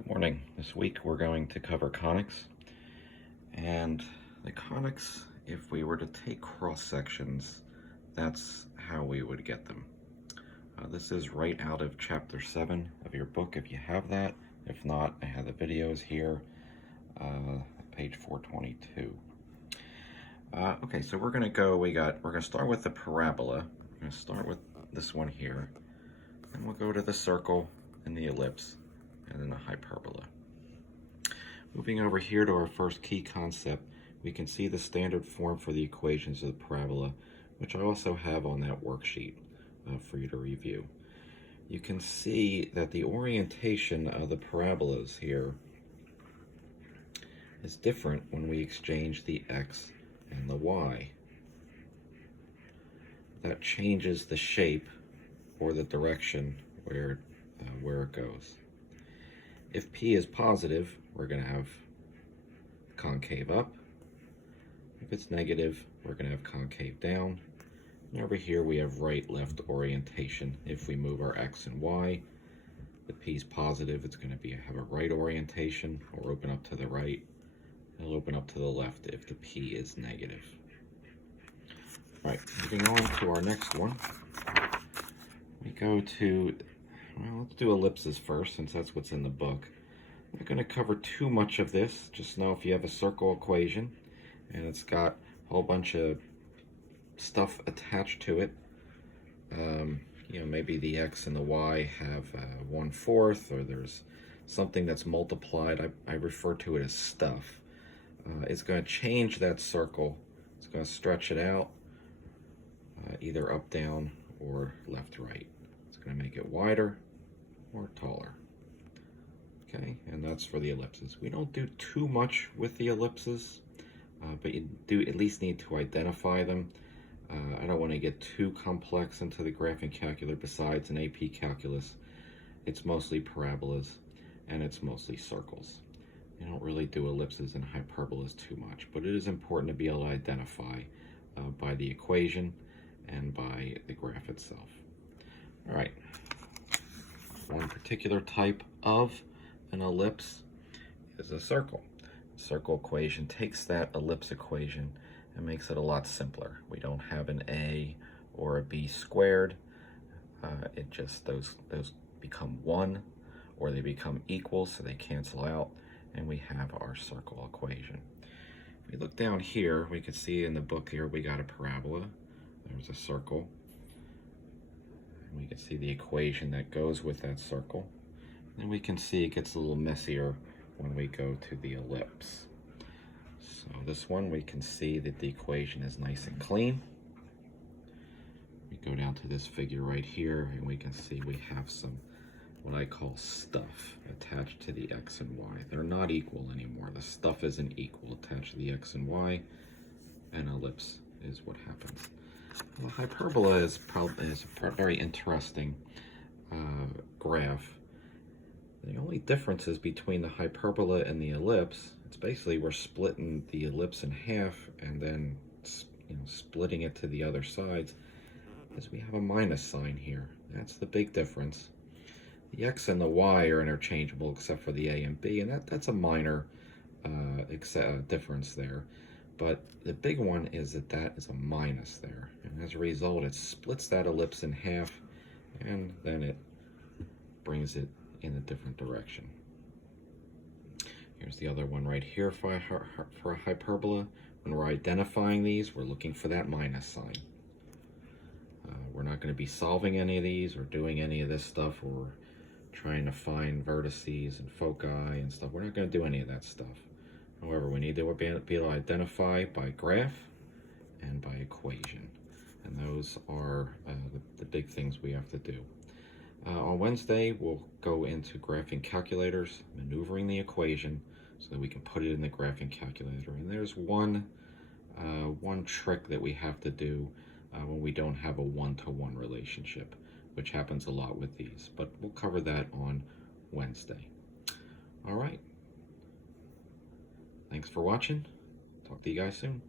Good morning. This week we're going to cover conics. And the conics, if we were to take cross sections, that's how we would get them. This is right out of chapter 7 of your book if you have that. If not, I have the videos here, page 422. Okay, so we're gonna start with the parabola. We're gonna start with this one here, and we'll go to the circle and the ellipse and then the hyperbola. Moving over here to our first key concept, we can see the standard form for the equations of the parabola, which I also have on that worksheet for you to review. You can see that the orientation of the parabolas here is different when we exchange the x and the y. That changes the shape or the direction where it goes. If p is positive, we're going to have concave up. If it's negative, we're going to have concave down. And over here we have right-left orientation. If we move our x and y, if p is positive, it's going to have a right orientation, or open up to the right. It'll open up to the left if the p is negative. All right, moving on to our next one. We go to, well, let's do ellipses first, since that's what's in the book. I'm not going to cover too much of this. Just know if you have a circle equation and it's got a whole bunch of stuff attached to it, maybe the x and the y have 1/4, or there's something that's multiplied. I refer to it as stuff. It's going to change that circle. It's going to stretch it out, either up, down, or left, right. It's going to make it wider or taller. Okay, and that's for the ellipses. We don't do too much with the ellipses, but you do at least need to identify them. I don't want to get too complex into the graphing calculator. Besides an AP calculus, it's mostly parabolas and it's mostly circles. You don't really do ellipses and hyperbolas too much, but it is important to be able to identify by the equation and by the graph itself. All right, one particular type of an ellipse is a circle. The circle equation takes that ellipse equation and makes it a lot simpler. We don't have an a or a b squared. It just, those become 1, or they become equal, so they cancel out, and we have our circle equation. If we look down here, we can see in the book here we got a parabola. There's a circle. And we can see the equation that goes with that circle. And we can see it gets a little messier when we go to the ellipse. So this one, we can see that the equation is nice and clean. We go down to this figure right here, and we can see we have some, what I call stuff, attached to the x and y. They're not equal anymore. The stuff isn't equal attached to the x and y, and ellipse is what happens. Well, the hyperbola is a very interesting graph. The only differences between the hyperbola and the ellipse, it's basically we're splitting the ellipse in half and then splitting it to the other sides, is we have a minus sign here. That's the big difference. The x and the y are interchangeable except for the a and b, and that's a minor difference there. But the big one is that is a minus there, and as a result it splits that ellipse in half, and then it brings it in a different direction. Here's the other one right here for a hyperbola. When we're identifying these, we're looking for that minus sign. We're not going to be solving any of these or doing any of this stuff, or trying to find vertices and foci and stuff. We're not going to do any of that stuff. However, we need to be able to identify by graph and by equation. And those are the big things we have to do. On Wednesday, we'll go into graphing calculators, maneuvering the equation so that we can put it in the graphing calculator. And there's one trick that we have to do when we don't have a one-to-one relationship, which happens a lot with these. But we'll cover that on Wednesday. All right. Thanks for watching. Talk to you guys soon.